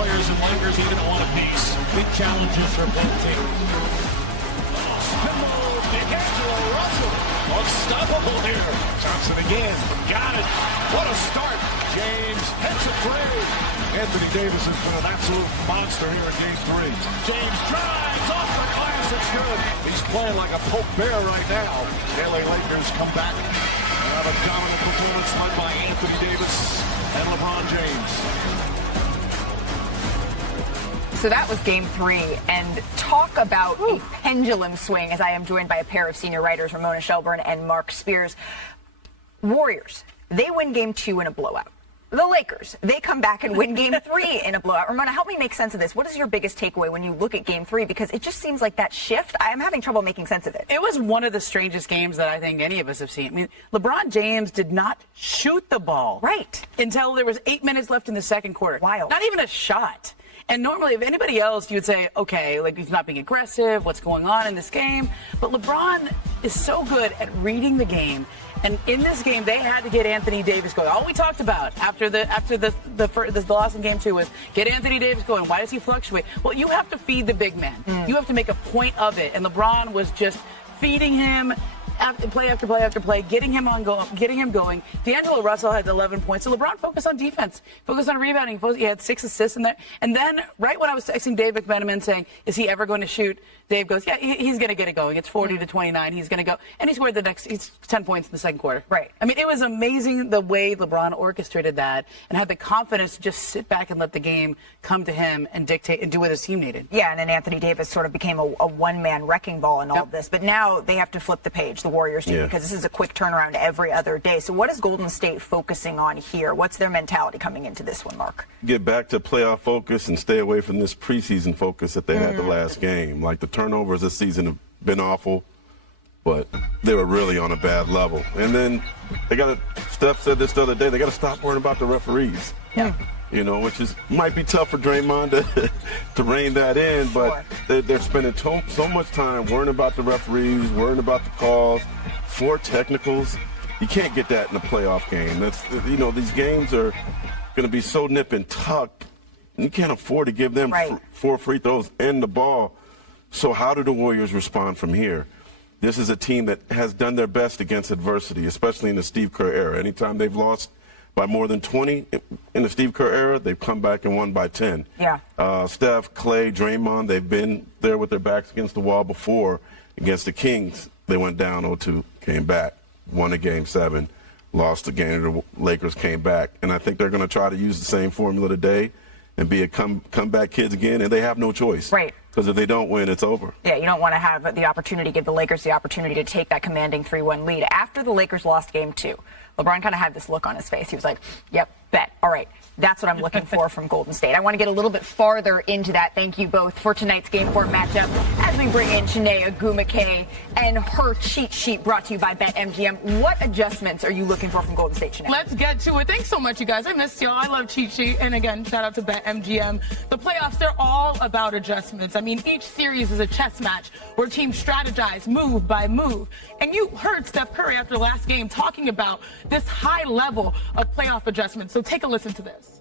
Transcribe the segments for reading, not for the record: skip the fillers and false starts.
Warriors and Lakers even on a piece. Big challenges for both teams. Spin move, D'Angelo Russell. Unstoppable here. Johnson again. Got it. What a start. James hits a three. Anthony Davis has been an absolute monster here in Game 3. James drives off the glass. It's good. He's playing like a Pope Bear right now. LA Lakers come back and have a dominant performance led by Anthony Davis and LeBron James. So that was Game 3, and talk about a pendulum swing, as I am joined by a pair of senior writers, Ramona Shelburne and Mark Spears. Warriors, they win Game 2 in a blowout. The Lakers, they come back and win Game 3 in a blowout. Ramona, help me make sense of this. What is your biggest takeaway when you look at Game 3? Because it just seems like that shift, I'm having trouble making sense of it. It was one of the strangest games that I think any of us have seen. I mean, LeBron James did not shoot the ball. Right. Until there was 8 minutes left in the second quarter. Wild. Not even a shot. And normally, if anybody else, you would say, okay, like he's not being aggressive, what's going on in this game? But LeBron is so good at reading the game. And in this game, they had to get Anthony Davis going. All we talked about after the loss in Game 2 was get Anthony Davis going. Why does he fluctuate? Well, you have to feed the big man. You have to make a point of it. And LeBron was just feeding him play after play after play, getting him going. D'Angelo Russell had 11 points. So LeBron focused on defense, focused on rebounding. He had 6 assists in there. And then right when I was texting Dave McMenamin saying, is he ever going to shoot? Dave goes, yeah, he's going to get it going. It's 40-29. He's going to go. And he scored he's 10 points in the second quarter. Right. I mean, it was amazing the way LeBron orchestrated that and had the confidence to just sit back and let the game come to him and dictate and do what his team needed. Yeah, and then Anthony Davis sort of became a one-man wrecking ball in all of this. But now they have to flip the page, the Warriors do, because this is a quick turnaround every other day. So what is Golden State focusing on here? What's their mentality coming into this one, Mark? Get back to playoff focus and stay away from this preseason focus that they had the last game. Like the turnovers this season have been awful, but they were really on a bad level. And then they got to, Steph said this the other day, they got to stop worrying about the referees. Yeah. You know, which might be tough for Draymond to rein that in, but they're spending so much time worrying about the referees, worrying about the calls, 4 technicals. You can't get that in a playoff game. That's, you know, these games are going to be so nip and tuck. You can't afford to give them 4 free throws and the ball. So how do the Warriors respond from here? This is a team that has done their best against adversity, especially in the Steve Kerr era. Anytime they've lost by more than 20 in the Steve Kerr era, they've come back and won by 10. Yeah. Steph, Clay, Draymond, they've been there with their backs against the wall before. Against the Kings, they went down 0-2, came back, won a Game 7, lost the game, the Lakers came back. And I think they're going to try to use the same formula today and be a comeback kids again, and they have no choice. Right. Because if they don't win, it's over. Yeah, you don't want to have the opportunity, give the Lakers the opportunity to take that commanding 3-1 lead. After the Lakers lost Game 2, LeBron kind of had this look on his face. He was like, yep, bet. All right, that's what I'm looking for from Golden State. I want to get a little bit farther into that. Thank you both for tonight's Game 4 matchup as we bring in Chiney Ogwumike and her cheat sheet brought to you by BetMGM. What adjustments are you looking for from Golden State, Chiney? Let's get to it. Thanks so much, you guys. I missed y'all. I love cheat sheet. And again, shout out to BetMGM. The playoffs, they're all about adjustments. I mean, each series is a chess match where teams strategize move by move. And you heard Steph Curry after last game talking about this high level of playoff adjustments. So take a listen to this.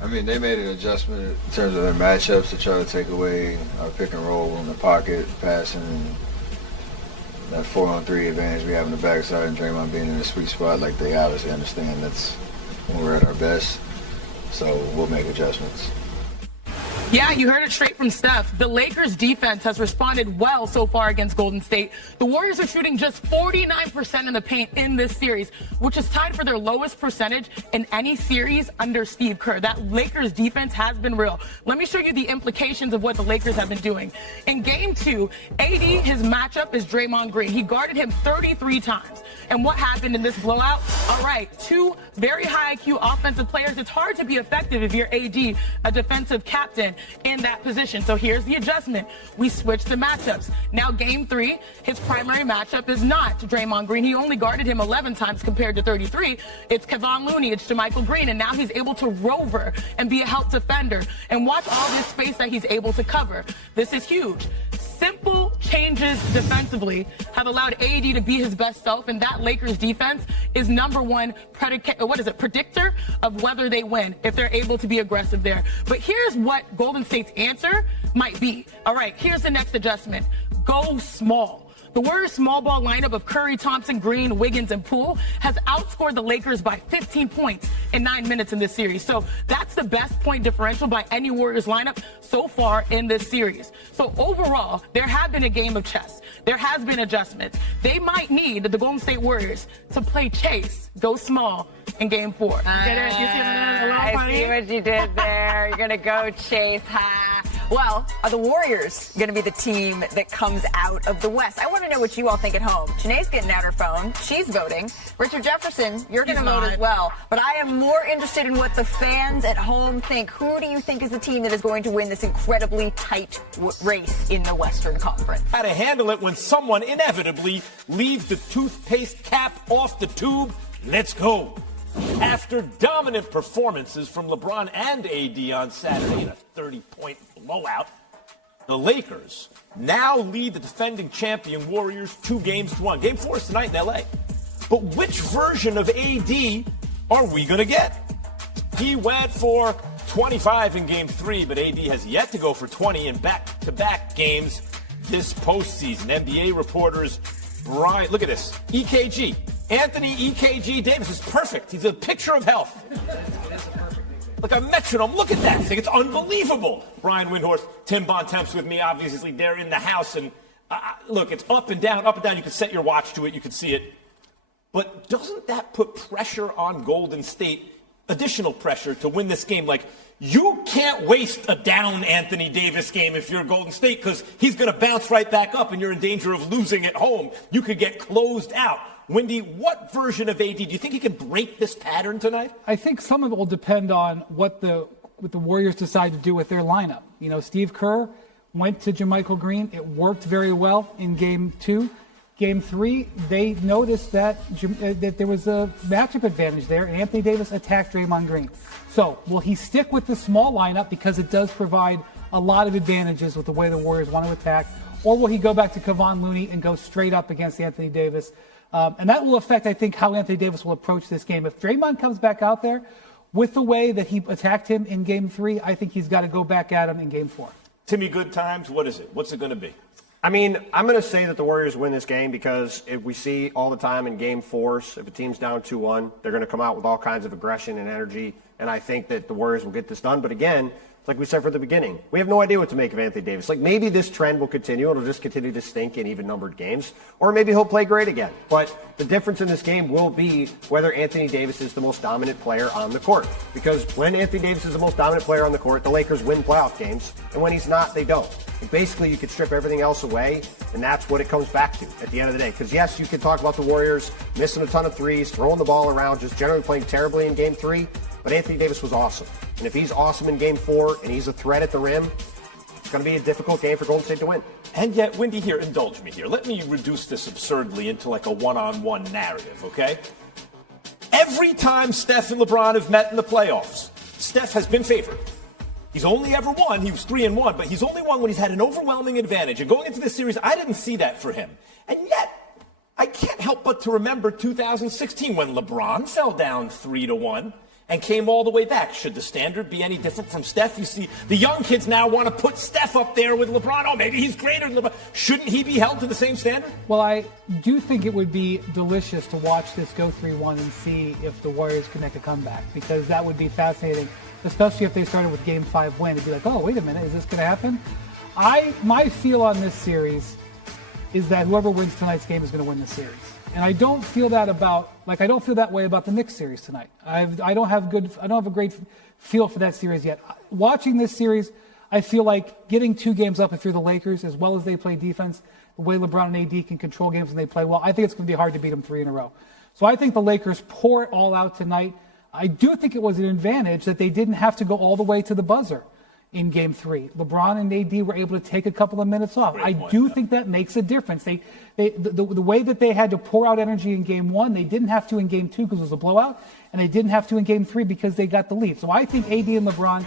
I mean, they made an adjustment in terms of their matchups to try to take away our pick and roll in the pocket, passing, and that 4-on-3 advantage we have in the backside, and Draymond being in the sweet spot. Like, they obviously understand that's when we're at our best. So we'll make adjustments. Yeah, you heard it straight from Steph. The Lakers defense has responded well so far against Golden State. The Warriors are shooting just 49% in the paint in this series, which is tied for their lowest percentage in any series under Steve Kerr. That Lakers defense has been real. Let me show you the implications of what the Lakers have been doing. In Game 2, AD, his matchup is Draymond Green. He guarded him 33 times. And what happened in this blowout? All right, 2 very high IQ offensive players. It's hard to be effective if you're AD, a defensive captain, in that position. So here's the adjustment. We switched the matchups. Now Game 3, his primary matchup is not Draymond Green. He only guarded him 11 times compared to 33. It's Kevon Looney, it's JaMychal Green, and now he's able to rover and be a help defender. And watch all this space that he's able to cover. This is huge. Simple changes defensively have allowed AD to be his best self, and that Lakers defense is number one predictor of whether they win if they're able to be aggressive there. But here's what Golden State's answer might be. All right, here's the next adjustment. Go small. The Warriors' small ball lineup of Curry, Thompson, Green, Wiggins, and Poole has outscored the Lakers by 15 points in 9 minutes in this series. So that's the best point differential by any Warriors lineup so far in this series. So overall, there have been a game of chess. There has been adjustments. They might need the Golden State Warriors to play chase, go small in Game 4. I see what you did there. You're going to go chase. Ha. Well, are the Warriors going to be the team that comes out of the West? I want to know what you all think at home. Janae's getting out her phone. She's voting. Richard Jefferson, you're going to vote as well. But I am more interested in what the fans at home think. Who do you think is the team that is going to win this incredibly tight race in the Western Conference? How to handle it when someone inevitably leaves the toothpaste cap off the tube? Let's go. After dominant performances from LeBron and AD on Saturday in a 30-point blowout, the Lakers now lead the defending champion Warriors 2-1. Game 4 is tonight in L.A. But which version of AD are we going to get? He went for 25 in Game 3, but AD has yet to go for 20 in back-to-back games this postseason. NBA reporters, Brian, look at this, EKG. Anthony EKG Davis is perfect. He's a picture of health. Like a metronome. Look at that thing. It's unbelievable. Brian Windhorst, Tim Bontemps with me. Obviously, they're in the house. And look, it's up and down, up and down. You can set your watch to it. You can see it. But doesn't that put pressure on Golden State, additional pressure to win this game? Like, you can't waste a down Anthony Davis game if you're Golden State because he's going to bounce right back up and you're in danger of losing at home. You could get closed out. Wendy, what version of AD, do you think he can break this pattern tonight? I think some of it will depend on what the Warriors decide to do with their lineup. You know, Steve Kerr went to JaMychal Green. It worked very well in Game 2. Game 3, they noticed that there was a matchup advantage there, and Anthony Davis attacked Draymond Green. So, will he stick with the small lineup because it does provide a lot of advantages with the way the Warriors want to attack, or will he go back to Kevon Looney and go straight up against Anthony Davis? And that will affect, I think, how Anthony Davis will approach this game. If Draymond comes back out there with the way that he attacked him in Game 3, I think he's got to go back at him in Game 4. Timmy Good Times, what is it? What's it going to be? I mean, I'm going to say that the Warriors win this game because if we see all the time in Game 4s, if a team's down 2-1, they're going to come out with all kinds of aggression and energy, and I think that the Warriors will get this done. But again, like we said from the beginning, we have no idea what to make of Anthony Davis. Like, maybe this trend will continue. It'll just continue to stink in even-numbered games. Or maybe he'll play great again. But the difference in this game will be whether Anthony Davis is the most dominant player on the court. Because when Anthony Davis is the most dominant player on the court, the Lakers win playoff games. And when he's not, they don't. And basically, you could strip everything else away, and that's what it comes back to at the end of the day. Because, yes, you can talk about the Warriors missing a ton of threes, throwing the ball around, just generally playing terribly in Game 3. But Anthony Davis was awesome. And if he's awesome in Game 4 and he's a threat at the rim, it's going to be a difficult game for Golden State to win. And yet, Wendy, here, indulge me here. Let me reduce this absurdly into like a one-on-one narrative, okay? Every time Steph and LeBron have met in the playoffs, Steph has been favored. He's only ever won. He was 3-1, but he's only won when he's had an overwhelming advantage. And going into this series, I didn't see that for him. And yet, I can't help but to remember 2016 when LeBron fell down 3-1. And came all the way back. Should the standard be any different from Steph? You see, the young kids now want to put Steph up there with LeBron. Oh, maybe he's greater than LeBron. Shouldn't he be held to the same standard? Well, I do think it would be delicious to watch this go 3-1 and see if the Warriors can make a comeback, because that would be fascinating, especially if they started with Game 5 win. It'd be like, oh, wait a minute, is this going to happen? My feel on this series is that whoever wins tonight's game is going to win the series. And I don't feel that way about the Knicks series tonight. I don't have a great feel for that series yet. Watching this series, I feel like getting 2 games up if you're the Lakers, as well as they play defense, the way LeBron and AD can control games and they play well, I think it's going to be hard to beat them 3 in a row. So I think the Lakers pour it all out tonight. I do think it was an advantage that they didn't have to go all the way to the buzzer in Game 3. LeBron and AD were able to take a couple of minutes off. I do think that makes a difference. The way that they had to pour out energy in Game 1, they didn't have to in Game 2 because it was a blowout, and they didn't have to in Game 3 because they got the lead. So I think AD and LeBron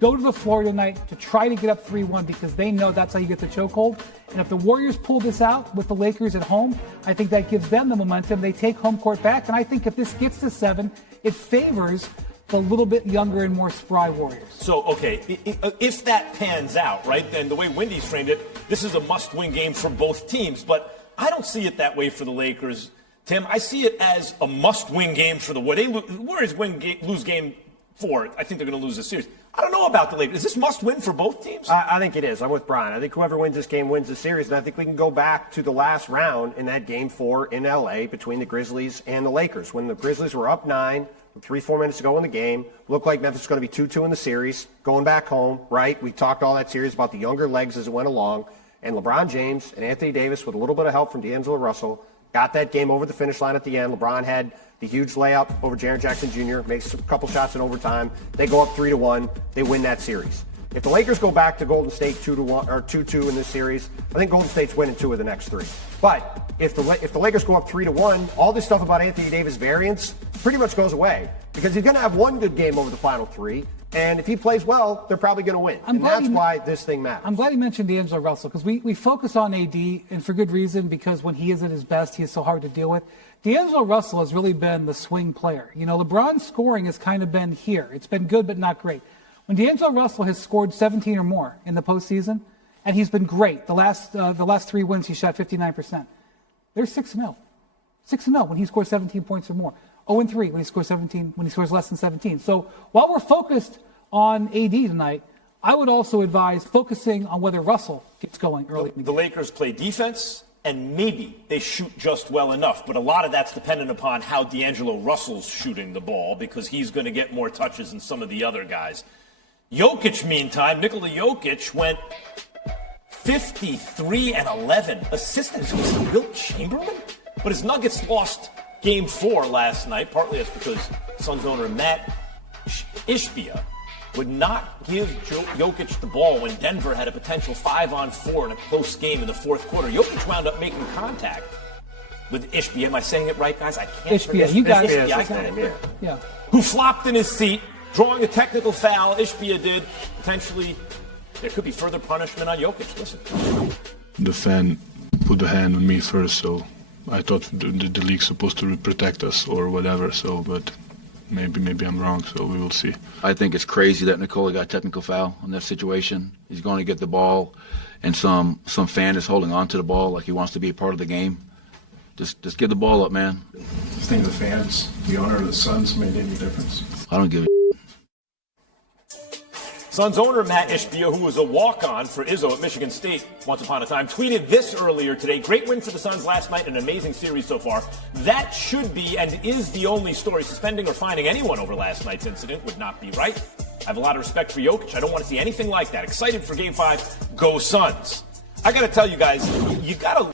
go to the floor tonight to try to get up 3-1 because they know that's how you get the chokehold. And if the Warriors pull this out with the Lakers at home, I think that gives them the momentum. They take home court back. And I think if this gets to 7, it favors the little bit younger and more spry Warriors. So, okay, if that pans out, right, then the way Wendy's framed it, this is a must-win game for both teams. But I don't see it that way for the Lakers, Tim. I see it as a must-win game for the Warriors. The Warriors lose game 4. I think they're going to lose the series. I don't know about the Lakers. Is this must-win for both teams? I think it is. I'm with Brian. I think whoever wins this game wins the series, and I think we can go back to the last round in that Game 4 in L.A. between the Grizzlies and the Lakers. When the Grizzlies were up 9, 3-4 minutes to go in the game, looked like Memphis was going to be 2-2 in the series, going back home, right? We talked all that series about the younger legs as it went along, and LeBron James and Anthony Davis, with a little bit of help from D'Angelo Russell, got that game over the finish line at the end. LeBron had the huge layup over Jaren Jackson Jr., makes a couple shots in overtime. They go up 3-1. They win that series. If the Lakers go back to Golden State 2-1 or 2-2 in this series, I think Golden State's winning 2 of the next 3. But if the Lakers go up 3-1, all this stuff about Anthony Davis variance pretty much goes away because he's going to have one good game over the final 3. And if he plays well, they're probably going to win. And that's why this thing matters. I'm glad you mentioned D'Angelo Russell because we focus on AD, and for good reason, because when he is at his best, he is so hard to deal with. D'Angelo Russell has really been the swing player. You know, LeBron's scoring has kind of been here. It's been good, but not great. When D'Angelo Russell has scored 17 or more in the postseason, and he's been great, the last 3 wins, he shot 59%. They're 6-0. 6-0 when he scores 17 points or more. 0-3 when he scores 17, when he scores less than 17. So while we're focused on AD tonight, I would also advise focusing on whether Russell gets going early. The Lakers play defense, and maybe they shoot just well enough. But a lot of that's dependent upon how D'Angelo Russell's shooting the ball because he's going to get more touches than some of the other guys. Jokic, meantime, Nikola Jokic went 53-11. Assistant to Wilt Chamberlain? But his Nuggets lost Game 4 last night. Partly that's because Suns owner Matt Ishbia would not give Jokic the ball when Denver had a potential 5-on-4 in a close game in the fourth quarter. Jokic wound up making contact with Ishbia. Am I saying it right, guys? I can't Ishbia, you got it. Yeah, I got it. Yeah. Who flopped in his seat, drawing a technical foul. Ishbia did. Potentially, there could be further punishment on Jokic. Listen. The fan put the hand on me first, so I thought the league's supposed to protect us or whatever, so, but maybe I'm wrong, so we will see. I think it's crazy that Nikola got technical foul in that situation. He's going to get the ball, and some fan is holding on to the ball like he wants to be a part of the game. Just give the ball up, man. Do you think the fans, the owner of the Suns, made any difference? I don't give a Suns owner Matt Ishbia, who was a walk-on for Izzo at Michigan State once upon a time, tweeted this earlier today. Great win for the Suns last night, an amazing series so far. That should be and is the only story. Suspending or fining anyone over last night's incident would not be right. I have a lot of respect for Jokic. I don't want to see anything like that. Excited for Game 5. Go Suns. I got to tell you guys, you got to